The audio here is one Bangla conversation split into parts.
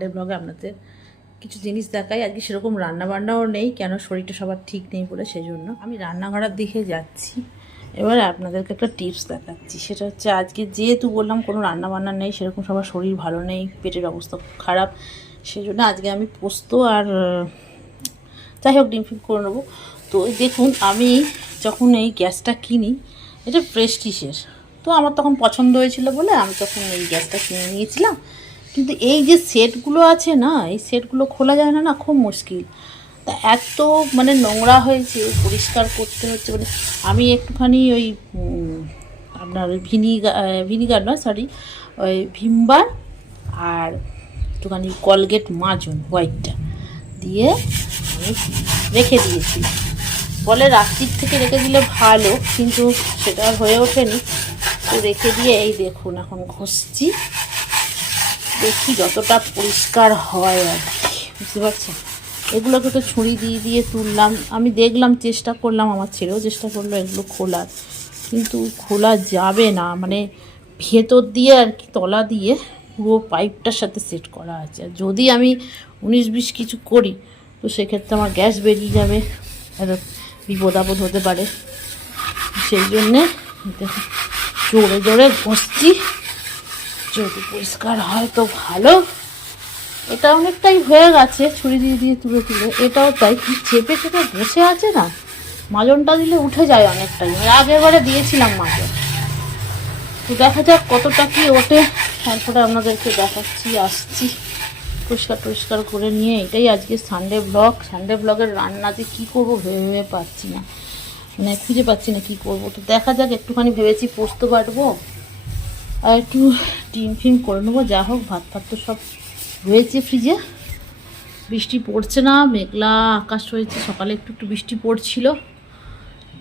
সানডে ব্লগে আপনাদের কিছু জিনিস দেখাই। আজকে সেরকম রান্না বান্নাও নেই, কেন শরীরটা সবার ঠিক নেই বলে সেই জন্য আমি রান্নাঘরের দিকে যাচ্ছি। এবার আপনাদেরকে একটা টিপস দেখাচ্ছি। সেটা হচ্ছে আজকে যেহেতু বললাম কোনো রান্না বান্না নেই, সেরকম সবার শরীর ভালো নেই, পেটের অবস্থা খুব খারাপ সেই জন্য আজকে আমি পোস্ত আর, যাই হোক ডিম ফিম করে নেব। তো দেখুন, আমি যখন এই গ্যাসটা কিনি, এটা প্রেস্টিসের তো আমার তখন পছন্দ হয়েছিল বলে আমি তখন এই গ্যাসটা কিনে নিয়েছিলাম। কিন্তু এই যে সেটগুলো আছে না, এই সেটগুলো খোলা যায় না না, খুব মুশকিল। তা এত মানে নোংরা হয়েছে, পরিষ্কার করতে হচ্ছে মানে আমি একটুখানি ওই আপনার ভিনিগার ভিনিগার নয় সরি ওই ভিমবার আর একটুখানি কলগেট মাজুন, হোয়াইটটা দিয়ে আমি রেখে দিয়েছি। বলে রাত্রির থেকে রেখে দিলে ভালো, কিন্তু সেটা হয়ে ওঠেনি। তো রেখে দিয়ে এই দেখুন, এখন ঘষছি। দেখি যতটা পরিষ্কার হয় আর বুঝতে পারছেন? এগুলোকে তো ছুরি দিয়ে দিয়ে তুললাম। আমি দেখলাম, চেষ্টা করলাম, আমার ছেলেও চেষ্টা করল, এগুলো খোলার। কিন্তু খোলা যাবে না মানে ভেতর দিয়ে আর কি, তলা দিয়ে পুরো পাইপটার সাথে সেট করা আছে। আর যদি আমি উনিশ বিশ কিছু করি, তো সেক্ষেত্রে আমার গ্যাস বেরিয়ে যাবে। বিপদ আপদ হতে পারে। সেই জন্যে জোরে জোরে ঘষছি যদি পরিষ্কার হয় তো ভালো। এটা অনেকটাই হয়ে গেছে, ছুরি দিয়ে দিয়ে তুলে তুলে। এটাও তাই, কি চেপে চেপে বসে আছে না? মাজনটা দিলে উঠে যায় অনেকটাই। এর আগের বারে দিয়েছিলাম মাজন। তো দেখা যাক কতটা কি ওঠে। তারপরে আপনাদেরকে দেখাচ্ছি, আসছি। পরিষ্কার টরিষ্কার করে নিয়ে, এটাই আজকে সানডে ব্লগ সানডে ব্লগের রান্নাতে কী করব ভেবে ভেবে পাচ্ছি না। মানে খুঁজে পাচ্ছি না কী করব। তো দেখা যাক, একটুখানি ভেবেছি পোস্ত বাটবো। আর একটু ডিম ফিম করে নেব যা হোক ভাত ফাত তো সব রয়েছে ফ্রিজে। বৃষ্টি পড়ছে না মেঘলা আকাশ রয়েছে সকালে একটু একটু বৃষ্টি পড়ছিল।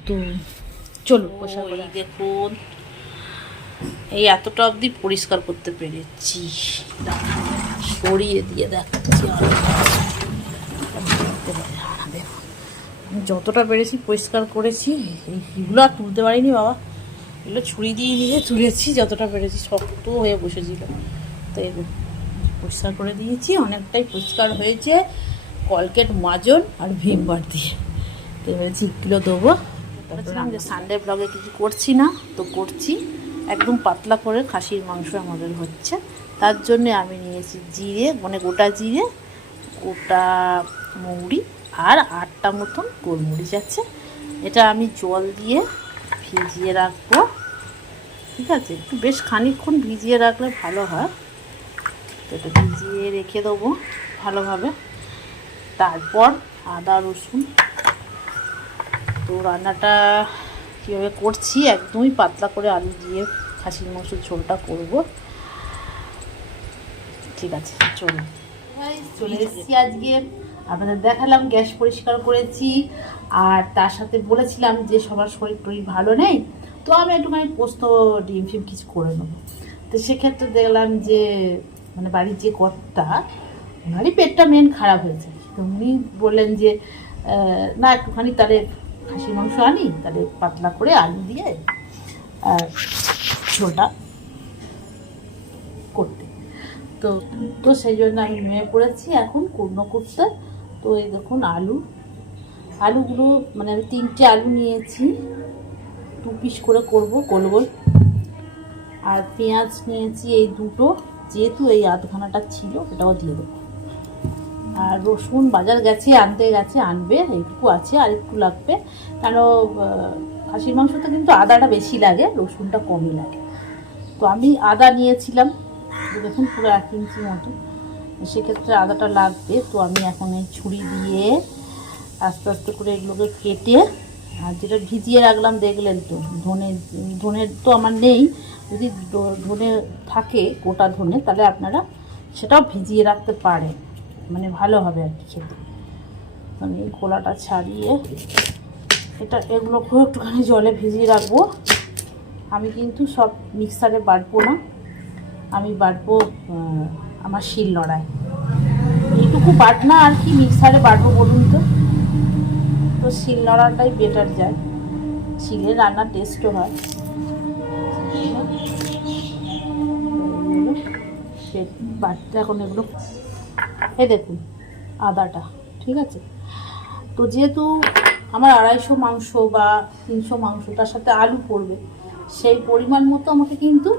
তো পোশাক দেখুন এই এতটা অবধি পরিষ্কার করতে পেরেছি। সরিয়ে দিয়ে দেখাচ্ছি দেখুন যতটা পেরেছি পরিষ্কার করেছি এইগুলো আর তুলতে পারিনি বাবা। এগুলো ছুরি দিয়ে দিয়ে তুলেছি যতটা পেরেছি শক্ত হয়ে বসেছিল। তো এগুলো পরিষ্কার করে দিয়েছি। অনেকটাই পরিষ্কার হয়েছে। কলকেট মাজন আর ভিমবার দিয়ে। তো এবারে চিপগুলো দেবো। বলেছিলাম যে সানডে ব্লগে কিছু করছি না তো করছি। একদম পাতলা করে খাসির মাংস আমাদের হচ্ছে। তার জন্যে আমি নিয়েছি জিরে মানে গোটা জিরে গোটা মৌরি আর আটটা মতন গোলমরিচ আছে। এটা আমি জল দিয়ে ভিজিয়ে রাখব। ঠিক আছে? একটু বেশ খানিকক্ষণ ভিজিয়ে রাখলে ভালো হয়। তো এটা ভিজিয়ে রেখে দেবো ভালোভাবে। তারপর আদা, রসুন। তো রান্নাটা কীভাবে করছি? একদমই পাতলা করে আলু দিয়ে খাসির মাংসের ঝোলটা করব। ঠিক আছে, চলুন। চলে এসেছি আজকে। আপনাদের দেখালাম, গ্যাস পরিষ্কার করেছি। আর তার সাথে বলেছিলাম যে সবার শরীর টরীর ভালো নেই? তো আমি একটুখানি পোস্ত, ডিম, ফিম কিছু করে নেব। তো সেক্ষেত্রে দেখলাম যে মানে বাড়ির যে কর্তা, ওনারই পেটটা মেন খারাপ হয়েছে। তো উনি বললেন যে না, একটুখানি তাহলে খাসির মাংস আনি, তাহলে পাতলা করে আলু দিয়ে, আর ঝোলটা করতে। তো তো সেই জন্য আমি নেমে পড়েছি এখন কুর্নো করতে। তো এই দেখুন আলু। আলুগুলো মানে আমি তিনটে আলু নিয়েছি। দু পিস করে করব গোল গোল আর পেঁয়াজ নিয়েছি এই দুটো, যেহেতু এই আধখানাটা ছিল এটাও দিয়ে দেবো। আর রসুন বাজার গেছে, আনতে গেছে, আনবে, এইটুকু আছে, আর একটু লাগবে। কেন খাসির মাংসতে কিন্তু আদাটা বেশি লাগে, রসুনটা কমই লাগে। তো আমি আদা নিয়েছিলাম, দেখুন পুরো এক ইঞ্চি মতো। সেক্ষেত্রে আদাটা লাগবে, তো আমি এখন এই ছুরি দিয়ে আস্তে আস্তে করে এগুলোকে কেটে আর যেটা ভিজিয়ে রাখলাম, দেখলেন তো, ধনে ধনে তো আমার নেই। যদি ধনে থাকে, গোটা ধনে, তাহলে আপনারা সেটাও ভিজিয়ে রাখতে পারেন। মানে ভালো হবে আর কি খেতে। আমি এই খোলাটা ছাড়িয়ে এটা এগুলোকেও একটুখানি জলে ভিজিয়ে রাখব। আমি কিন্তু সব মিক্সারে বাটবো না। আমি বাটবো আমার শিল নড়ায় এইটুকু বাটনা আর কি মিক্সারে বাটবো বলুন তো। তো শিল নড়াটাই বেটার যায়। শিলের রান্নার টেস্টও হয়। বাটতে এখন এগুলো এই দেখুন, আদাটা, ঠিক আছে? তো যেহেতু আমার আড়াইশো মাংস বা তিনশো মাংস তার সাথে আলু পড়বে, সেই পরিমাণ মতো আমাকে কিন্তু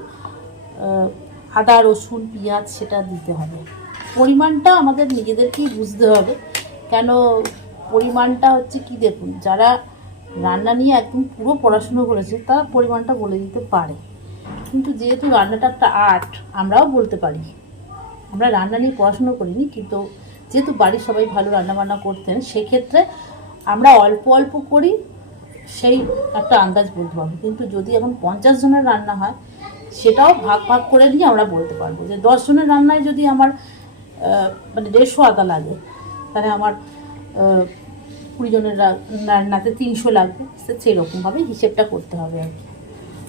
আদা, রসুন, পেঁয়াজ সেটা দিতে হবে। পরিমাণটা আমাদের নিজেদেরকেই বুঝতে হবে। কেন পরিমাণটা হচ্ছে কি দেখুন, যারা রান্না নিয়ে একদম পুরো পড়াশুনো করেছে, তারা পরিমাণটা বলে দিতে পারে। কিন্তু যেহেতু রান্নাটা একটা আর্ট, আমরাও বলতে পারি। আমরা রান্না নিয়ে পড়াশুনো করিনি, কিন্তু যেহেতু বাড়ির সবাই ভালো রান্নাবান্না করতেন, সেক্ষেত্রে আমরা অল্প অল্প করি, সেই একটা আন্দাজ বলতে পারব কিন্তু যদি এখন পঞ্চাশ জনের রান্না হয়, সেটাও ভাগ ভাগ করে নিয়ে আমরা বলতে পারব যে দশ জনের রান্নায় যদি আমার মানে দেড়শো আদা লাগে, তাহলে আমার কুড়ি জনের রান্নাতে তিনশো লাগবে। সেরকমভাবে হিসেবটা করতে হবে আর কি।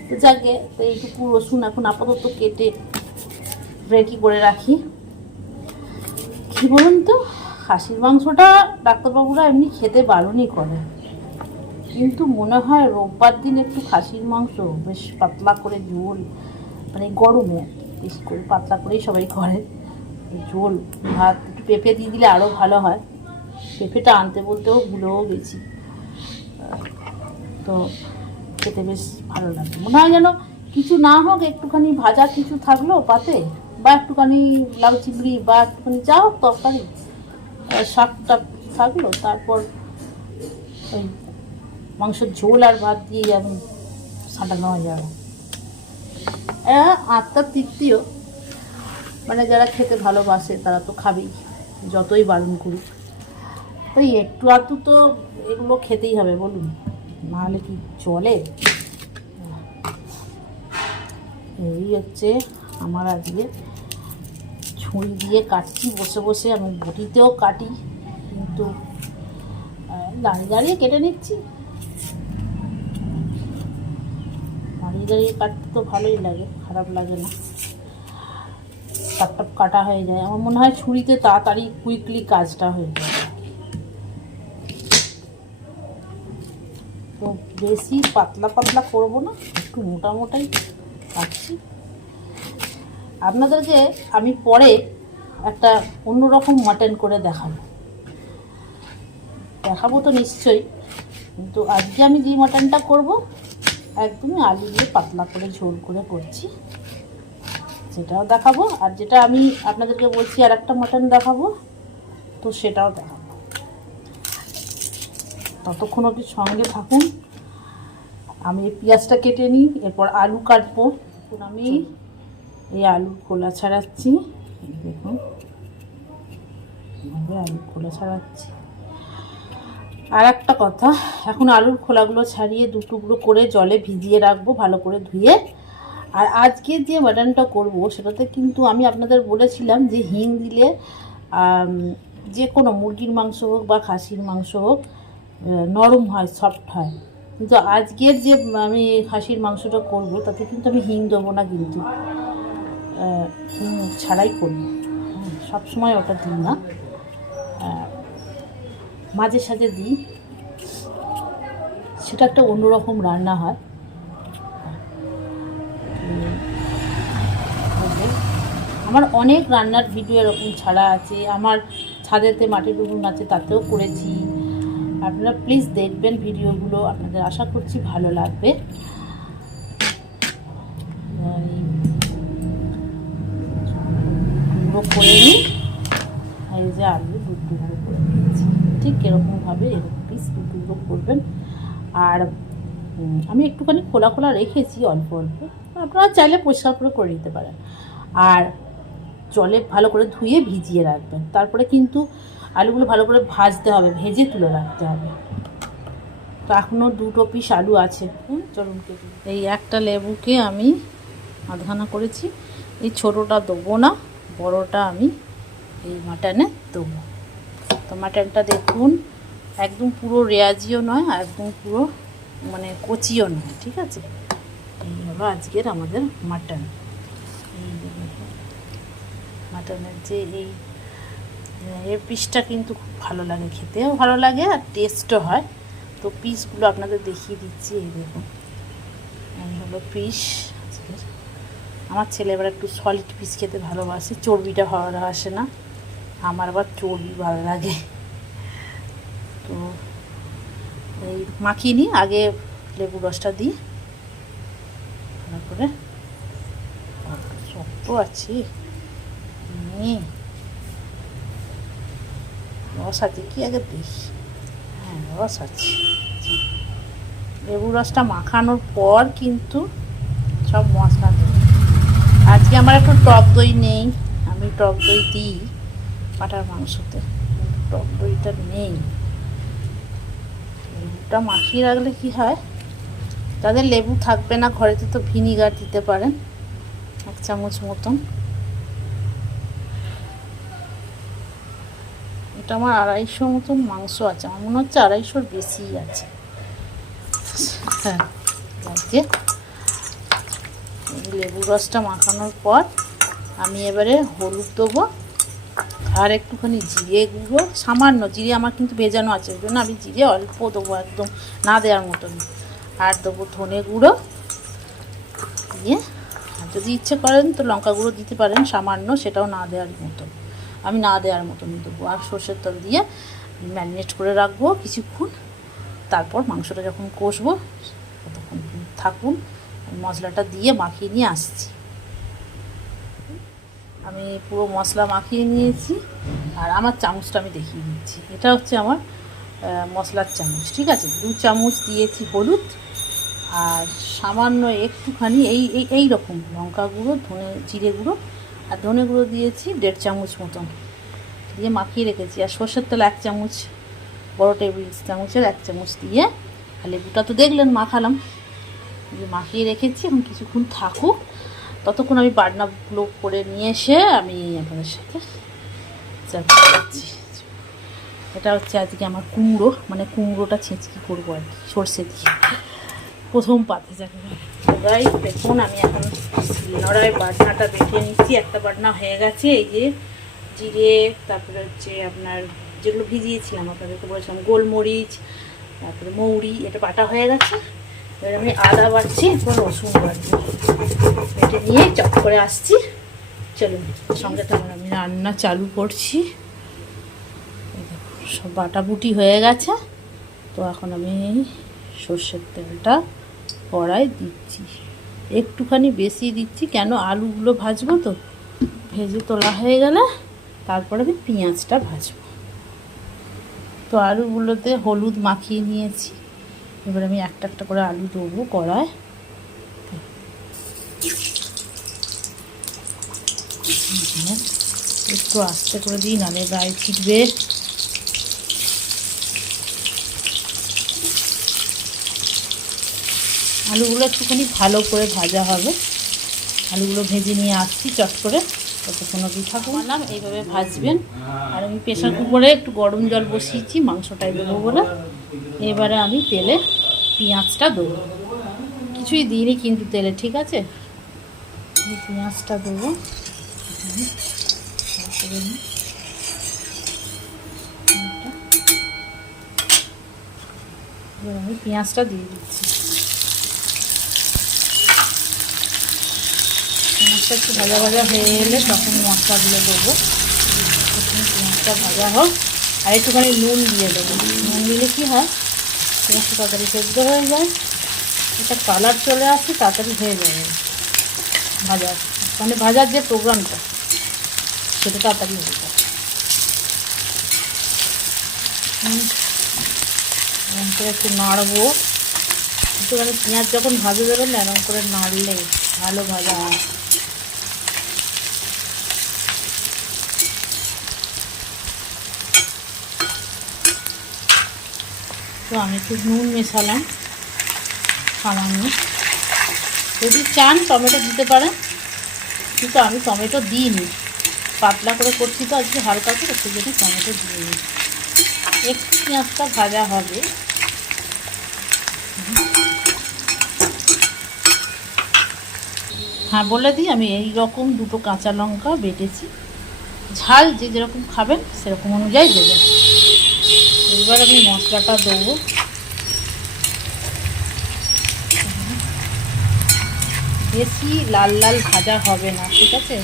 তো যাকে তো এইটুকু রসুন এখন আপাতত কেটে রেডি করে রাখি। কি বলুন তো, খাসির মাংসটা ডাক্তারবাবুরা এমনি খেতে বারণই করে। কিন্তু মনে হয় রোববার দিন একটু খাসির মাংস, বেশ পাতলা করে ঝোল মানে গরমে বেশি করে পাতলা করেই সবাই করে। ঝোল, ভাত একটু পেঁপে দিয়ে দিলে আরও ভালো হয়। পেঁপেটা আনতে বলতেও ভুলেও গেছি। তো খেতে বেশ ভালো লাগে মনে হয় যেন কিছু না হোক একটুখানি ভাজা কিছু থাকল পাতে বা একটুখানি লাউ চিংড়ি বা একটুখানি যা হোক তরকারি আহ, শাকটা থাকল তারপর ওই মাংসের ঝোল আর ভাত দিয়ে আমি সাঁটানো হয়ে যাবে। আত্মার তৃপ্তিও। মানে যারা খেতে ভালোবাসে তারা তো খাবেই যতই বারণ করুক। তাই একটু আধটু তো এগুলো খেতেই হবে বলুন। নাহলে কি চলে? এই হচ্ছে আমার আজকে ছুরি দিয়ে কাটছি, বসে বসে আমি বটিতেও কাটি, কিন্তু দাঁড়িয়ে দাঁড়িয়ে কেটে নিচ্ছি। দাঁড়িয়ে দাঁড়িয়ে কাটতে তো ভালোই লাগে, খারাপ লাগে না। টাপ টাপ কাটা হয়ে যায়। আমার মনে হয় ছুরিতে তাড়াতাড়ি কুইকলি কাজটা হয়ে যায় তো বেশি পাতলা পাতলা করব না, একটু মোটা মোটাই কাটছি আপনাদেরকে আমি পরে একটা অন্যরকম মাটন করে দেখাবো। দেখাবো তো নিশ্চয়ই, কিন্তু আজকে আমি যে মাটনটা করব, একদমই আলু দিয়ে পাতলা করে ঝোল করে করছি। সেটাও দেখাবো, আর যেটা আমি আপনাদেরকে বলছি আর একটা মাটন দেখাবো, তো সেটাও দেখাবো। ততক্ষণ অবধি সঙ্গে থাকুন। আমি এই পেঁয়াজটা কেটে নিই এরপর আলু কাটবো। আমি এই আলুর খোলা ছাড়াচ্ছি। দেখুন আলুর খোলা ছাড়াচ্ছি। আর একটা কথা এখন আলুর খোলাগুলো ছাড়িয়ে দু টুকরো করে জলে ভিজিয়ে রাখব ভালো করে ধুয়ে। আর আজকে যে মাটনটা করব সেটাতে কিন্তু আমি আপনাদের বলেছিলাম যে হিং দিলে যে কোনো মুরগির মাংস হোক বা খাসির মাংস হোক নরম হয় সফট হয়। কিন্তু আজকের যে আমি খাসির মাংসটা করব, তাতে কিন্তু আমি হিং দেবো না কিন্তু। হিং ছাড়াই করব। সবসময় ওটা দিই না। মাঝে সাঝে দিই। সেটা একটা অন্যরকম রান্না হয়। আমার অনেক রান্নার ভিডিও এরকম ছাড়া আছে। আমার ছাদেতে মাটির উনুন আছে, তাতেও করেছি। আপনারা প্লিজ দেখবেন ভিডিওগুলো, আপনাদের আশা করছি ভালো লাগবে। এই করে এই যে আলু দু টুকরো করে নিয়েছি। ঠিক এরকমভাবে এরকম পিস দু টুকরো করবেন। আর আমি একটুখানি খোলা খোলা রেখেছি অল্প অল্প। আপনারা চাইলে পরিষ্কার করে করে নিতে পারেন। আর জলে ভালো করে ধুয়ে ভিজিয়ে রাখবেন। তারপরে কিন্তু আলুগুলো ভালো করে ভাজতে হবে, ভেজে তুলে রাখতে হবে। তো এখনও দুটো পিস আলু আছে। চলুন এই একটা লেবুকে আমি আধখানা করেছি। এই ছোটোটা দেবো না, বড়টা আমি এই মাটনে দেবো। তো মাটনটা দেখুন, একদম পুরো রেয়াজিও নয় একদম পুরো মানে কচিও নয়, ঠিক আছে? এই হলো আজকের আমাদের মাটন। মাটনের যে এই এর পিসটা কিন্তু খুব ভালো লাগে খেতেও ভালো লাগে আর টেস্টও হয়। তো পিসগুলো আপনাদের দেখিয়ে দিচ্ছি, এই দেখুন। এই হলো পিস আমার ছেলে এবার একটু সলিড পিস খেতে ভালোবাসে, চর্বিটা ভালো আসে না। আমার আবার চর্বি ভালো লাগে। তো এই মাখিয়ে নিই, আগে লেবু রসটা দিই। ভালো করে। শক্ত আছে। রস আছে কি আগে দেখি হ্যাঁ রস আছে লেবু রসটা মাখানোর পর কিন্তু সব মশলা দেবো। আজকে আমার একটু টক দই নেই, আমি টক দই দিই পাটার মাংসতে। টক দইটা নেই। লেবুটা মাখিয়ে রাখলে কি হয়? তাদের লেবু থাকবে না, ঘরেতে তো ভিনিগার দিতে পারেন, এক চামচ মতন। এটা আমার আড়াইশো মতন মাংস আছে। আমার মনে হচ্ছে আড়াইশোর বেশি আছে। হ্যাঁ। এই যে এই লেবু রসটা মাখানোর পর আমি এবারে হলুদ দেবো আর একটুখানি জিরে গুঁড়ো সামান্য জিরে আমার কিন্তু ভেজানো আছে ওই জন্য আমি জিরে অল্প দেবো একদম না দেওয়ার মতন। আর দেবো ধনে গুঁড়ো। দিয়ে আর যদি ইচ্ছে করেন তো লঙ্কা গুঁড়ো দিতে পারেন সামান্য সেটাও না দেওয়ার মতন। আমি না দেওয়ার মতন দেবো। আর সর্ষের তেল দিয়ে ম্যারিনেট করে রাখব কিছুক্ষণ। তারপর মাংসটা যখন কষবো, ততক্ষণ থাকুন। মশলাটা দিয়ে মাখিয়ে নিয়ে আসছি। আমি পুরো মশলা মাখিয়ে নিয়েছি আর আমার চামচটা আমি দেখিয়ে দিচ্ছি। এটা হচ্ছে আমার মশলার চামচ, ঠিক আছে? দু চামচ দিয়েছি হলুদ আর সামান্য একটুখানি এই এই এই রকম লঙ্কা গুঁড়ো, ধনে, জিরে গুঁড়ো আর ধনে গুঁড়ো দিয়েছি দেড় চামচ মতন। দিয়ে মাখিয়ে রেখেছি। আর সর্ষের তেল এক চামচ, বড় টেবিল চামচের এক চামচ দিয়ে। আর লেবুটা তো দেখলেন, মাখালাম। দিয়ে মাখিয়ে রেখেছি। এখন কিছুক্ষণ থাকুক। ততক্ষণ আমি বাটনাগুলো করে নিয়ে এসে আমি আপনাদের সাথে এটা হচ্ছে আজকে আমার কুমড়ো। মানে কুমড়োটা ছেঁচকি করব আর কি, সর্ষে দিয়ে। প্রথম পাতে যাকে গাই দেখুন, আমি এখন শিলনোড়ায় বাটনাটা বেটে নিচ্ছি। একটা বাটনা হয়ে গেছে, এই যে জিরে, তারপরে হচ্ছে আপনার যেগুলো ভিজিয়েছিলাম, আপনাদেরকে বলেছিলাম গোলমরিচ, তারপরে মৌরি, এটা বাটা হয়ে গেছে। এবার আমি আদা বাড়ছি এরপর রসুন বাড়ছি বেটে নিয়ে চপ করে আসছি। চলুন, সঙ্গে তো আমি রান্না চালু করছি। সব বাটাবুটি হয়ে গেছে। তো এখন আমি সর্ষের তেলটা কড়াই দিচ্ছি। একটুখানি বেশি দিচ্ছি, কেন আলুগুলো ভাজবো তো? ভেজে তোলা হয়ে গেলে তারপরে আমি পেঁয়াজটা ভাজবো। তো আলুগুলোতে হলুদ মাখিয়ে নিয়েছি। এবার আমি একটা একটা করে আলু দেবো কড়ায়। একটু আস্তে করে দিই নালে গায়ে ছিটবে। আলুগুলো একটুখানি ভালো করে ভাজা হবে। আলুগুলো ভেজে নিয়ে আসছি চট করে। ততক্ষণ অবধি থাকুন। এইভাবে ভাজবেন। আর আমি প্রেশার কুকারে একটু গরম জল বসিয়েছি মাংসটাই দেবো বলে। এবারে আমি তেলে পেঁয়াজটা দেবো। কিছুই দিইনি কিন্তু তেলে ঠিক আছে? পেঁয়াজটা দেবো। তারপরে আমি পেঁয়াজটা দিয়ে দিচ্ছি। পেঁয়াজটা একটু ভাজা ভাজা হয়ে এলে তখন মশলাগুলো দেবো। প্রথমে পেঁয়াজটা ভাজা হোক। আর একটুখানি নুন দিয়ে দেবো। নুন দিলে কী হয়? পেঁয়াজটা তাড়াতাড়ি সেদ্ধ হয়ে যায়। এটা কালার চলে আসে, তাড়াতাড়ি হয়ে যাবে ভাজার মানে ভাজার যে প্রোগ্রামটা, সেটা তাড়াতাড়ি হয়ে যায়। হুম। এরকম করে একটু নাড়বো। একটুখানি পেঁয়াজ যখন ভাজা দেবেন না, এরকম করে নাড়লে ভালো ভাজা হয়। তো আমি একটু নুন মেশালাম, সামান্য। যদি চান টমেটো দিতে পারেন, কিন্তু আমি টমেটো দিইনি। পাতলা করে করছি তো, আজকে হালকা করে সেই জন্য টমেটো দিয়ে দিই একটু পেঁয়াজটা ভাজা হবে। হ্যাঁ বলে দিই, আমি এই রকম দুটো কাঁচা লঙ্কা বেটেছি। ঝাল যে যেরকম খাবেন, সেরকম অনুযায়ী দেবেন। এবার আমি মশলাটা দেবো। বেশি লাল লাল ভাজা হবে না, ঠিক আছে?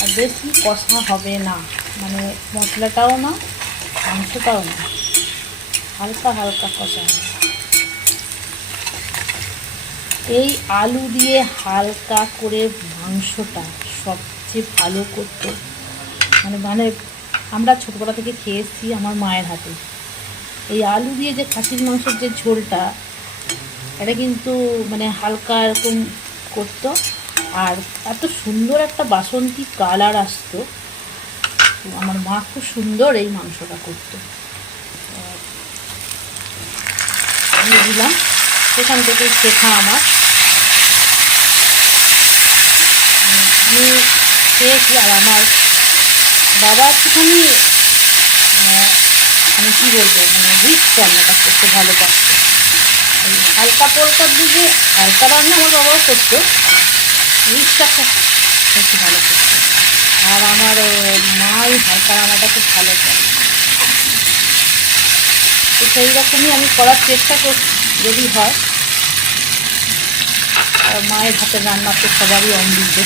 আর বেশি কষা হবে না মানে মশলাটাও না, মাংসটাও না। হালকা হালকা কষা হবে। এই আলু দিয়ে হালকা করে মাংসটা সবচেয়ে ভালো করতো মানে মানে আমরা ছোটোবেলা থেকে খেয়ে এসেছি আমার মায়ের হাতে। এই আলু দিয়ে যে খাসির মাংসের যে ঝোলটা, এটা কিন্তু মানে হালকা এরকম করতো। আর এত সুন্দর একটা বাসন্তী কালার আসতো। আমার মা খুব সুন্দর এই মাংসটা করতো। দিয়ে দিলাম। সেখান থেকে শেখা আমার। আমি খেয়েছি আর আমার বাবা একটুখানি মানে কী বলব মানে রিচ রান্নাটা করতে ভালো পারতো ওই হালকা পোলকার দিকে হালকা রান্না আমার বাবাও করতো। রিচটা খুব বেশি ভালো করতো। আর আমার আহ, মা ওই হালকা রান্নাটা খুব ভালো করে। তো সেই রকমই আমি করার চেষ্টা করছি যদি হয়। আর মায়ের হাতের রান্না তো সবারই অমৃত।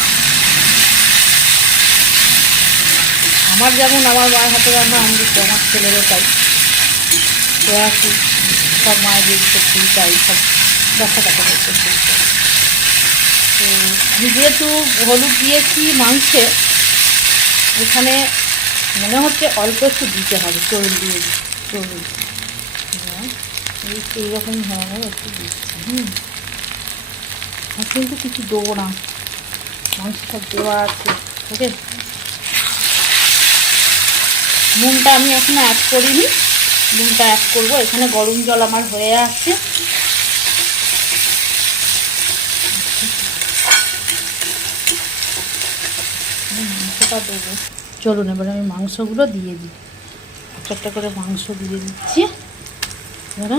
আমার যেমন আমার মায়ের হাতের রান্না অমৃত আমার ছেলেরও তাই। একই সব মায়ের যে করতে চাই সব দশটা টাকা করতে চাই তো আমি যেহেতু হলুদ দিয়েছি মাংসে এখানে মনে হচ্ছে অল্প একটু দিতে হবে চরুল দিয়ে চরুল হ্যাঁ, এই এইরকম ধরনের একটু দিচ্ছি হুম। কিন্তু কিছু দেবো না মাংসটা দেওয়া আছে ওকে? নুনটা আমি এখনও অ্যাড করিনি। নুনটা অ্যাড করব। এখানে গরম জল আমার হয়ে আছে। মাংসটা দেবো। চলুন, এবার আমি মাংসগুলো দিয়ে দিই। একটা করে মাংস দিয়ে দিচ্ছি। এবারে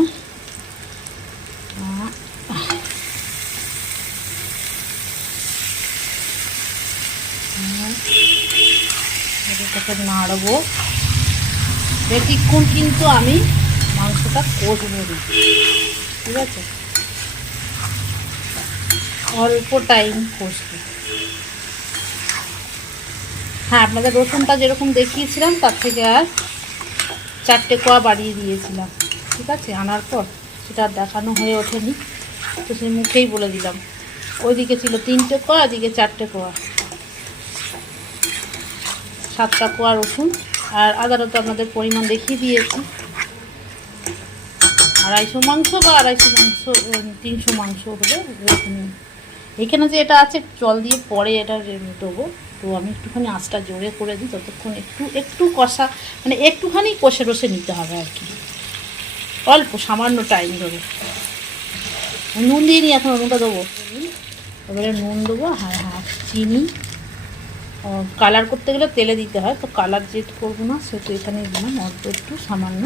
নাড়বো। বেশিক্ষণ কিন্তু আমি মাংসটা কষবো না ঠিক আছে? অল্প টাইম কষবো। হ্যাঁ আপনাদের রসুনটা যেরকম দেখিয়েছিলাম, তার থেকে আর চারটে কোয়া বাড়িয়ে দিয়েছিলাম। ঠিক আছে? আনার পর সেটা আর দেখানো হয়ে ওঠেনি। তো সেই মুখেই বলে দিলাম। ওইদিকে ছিল তিনটে কোয়া এদিকে চারটে কোয়া। সাতটা কোয়া রসুন। আর আদারও তো আপনাদের পরিমাণ দেখিয়ে দিয়েছি। আড়াইশো মাংস বা আড়াইশো মাংস তিনশো মাংস হলে এখানে যে এটা আছে, জল দিয়ে পরে এটা দেবো। তো আমি একটুখানি আঁচটা জোরে করে দিই ততক্ষণ একটু একটু কষা মানে একটুখানি কষে রসে নিতে হবে আর কি। অল্প, সামান্য টাইম ধরে। নুন দিয়ে নি, এখন নুনটা দেবো। এবারে নুন দেবো হ্যাঁ হ্যাঁ চিনি। কালার করতে গেলে তেলে দিতে হয়, তো কালার জেট করব না সেটা এখানে দিলাম অল্প একটু সামান্য।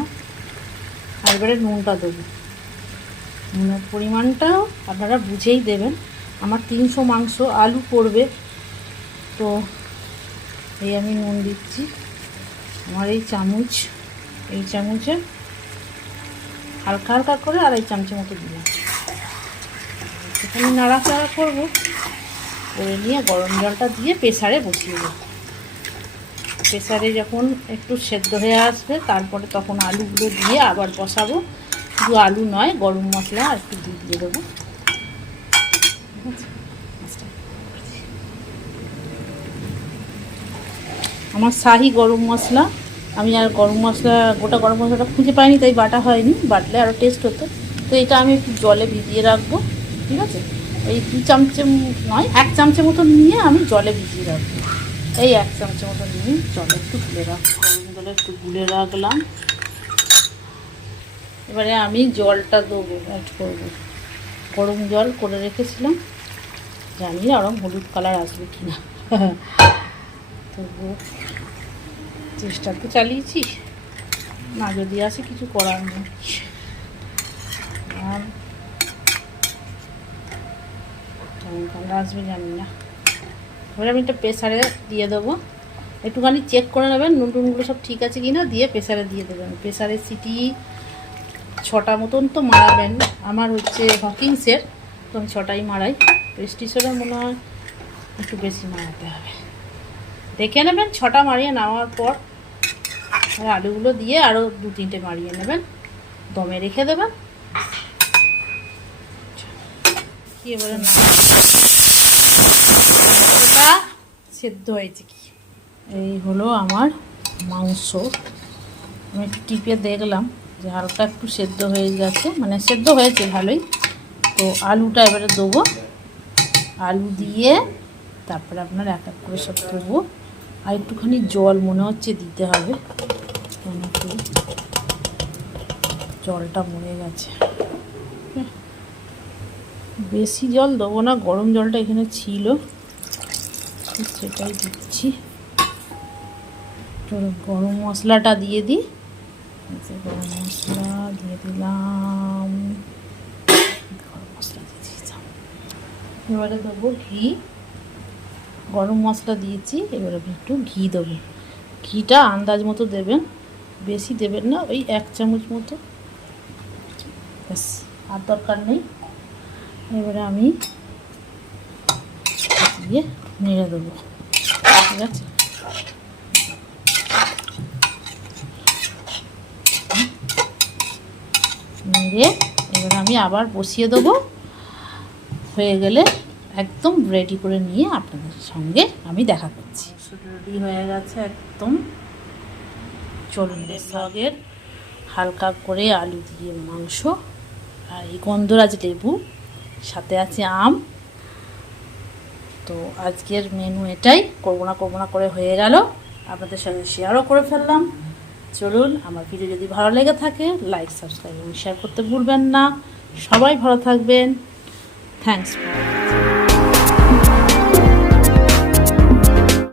আর এবারে নুনটা দেবো। নুনের পরিমাণটাও আপনারা বুঝেই দেবেন। আমার তিনশো মাংস আলু পড়বে, তো এই আমি নুন দিচ্ছি। আমার এই চামচ, এই চামচে হালকা হালকা করে আড়াই চামচের মতো দিলাম। এখানে নাড়াচাড়া করব। করে নিয়ে গরম জলটা দিয়ে প্রেসারে বসিয়ে দেবো। প্রেসারে যখন একটু সেদ্ধ হয়ে আসবে, তারপরে তখন আলুগুলো দিয়ে আবার বসাবো। শুধু আলু নয়, গরম মশলা আর একটু দিয়ে দিয়ে দেবো। আমার শাহি গরম মশলা। আমি আর গরম মশলা, গোটা গরম মশলাটা খুঁজে পাইনি, তাই বাটা হয়নি, বাটলে আরও টেস্ট হতো। তো এটা আমি একটু জলে ভিজিয়ে রাখব, ঠিক আছে? এই দু চামচে নয় এক চামচের মতো নিয়ে আমি জলে ভিজিয়ে রাখব। এই এক চামচের মতো নিয়ে জলে একটু গুলে রাখব। গরম জলে একটু গুলে রাখলাম। এবারে আমি জলটা দেবো অ্যাড করব। গরম জল করে রেখেছিলাম। জানি না ওরকম হলুদ কালার আসবে কি না তবুও চেষ্টা তো চালিয়েছি। না যদি আসে কিছু করার নেই। আর কালার আসবে জানি না। এবারে আমি একটা প্রেসারে দিয়ে দেবো। একটুখানি চেক করে নেবেন নুন টুনগুলো সব ঠিক আছে কি না দিয়ে প্রেসারে দিয়ে দেবেন। প্রেসারে সিটি ছটা মতন তো মারাবেন। আমার হচ্ছে হকিংসের তো আমি ছটাই মারাই। প্রেস্টিসেরও মনে হয় একটু বেশি মারাতে হবে। দেখে নেবেন, ছটা মারিয়ে নেওয়ার পর আলুগুলো দিয়ে আরও দু তিনটে মারিয়ে নেবেন। দমে রেখে দেবেন কি এবারে না? এটা সেদ্ধ হয়েছে কি? এই হলো আমার মাংস। আমি একটু টিপে দেখলাম যে হালকা একটু সেদ্ধ হয়ে গেছে। মানে সেদ্ধ হয়েছে ভালোই। তো আলুটা এবারে দেবো। আলু দিয়ে তারপরে আপনার এক এক করে সব দেবো। আর একটুখানি জল মনে হচ্ছে দিতে হবে। জলটা মরে গেছে। হুম। বেশি জল দেবো না, গরম জলটা এখানে ছিল। সেটাই দিচ্ছি। গরম মশলাটা দিয়ে দিই। গরম মশলা দিয়ে দিলাম। গরম মশলা দিয়ে এবারে দেবো ঘি। গরম মশলা দিয়েছি, এবারে একটু ঘি দেবো। ঘিটা আন্দাজ মতো দেবেন, বেশি দেবেন না, ওই এক চামচ মতো। ব্যাস, আর দরকার নেই। এবারে আমি দিয়ে নেড়ে দেবো। ঠিক আছে? নেড়ে এবারে আমি আবার বসিয়ে দেবো। হয়ে গেলে একদম রেডি করে নিয়ে আপনাদের সঙ্গে আমি দেখা করছি। রেডি হয়ে গেছে একদম। চলুন শাকের হালকা করে আলু দিয়ে মাংস আর এই গন্ধরাজ লেবু সাথে আছে আম। তো আজকের মেনু এটাই। করব না করব না করে হয়ে গেল। আপনাদের সাথে শেয়ারও করে ফেললাম। চলুন, আমার ভিডিও যদি ভালো লেগে থাকে লাইক সাবস্ক্রাইব এবং শেয়ার করতে ভুলবেন না। সবাই ভালো থাকবেন। Thanks for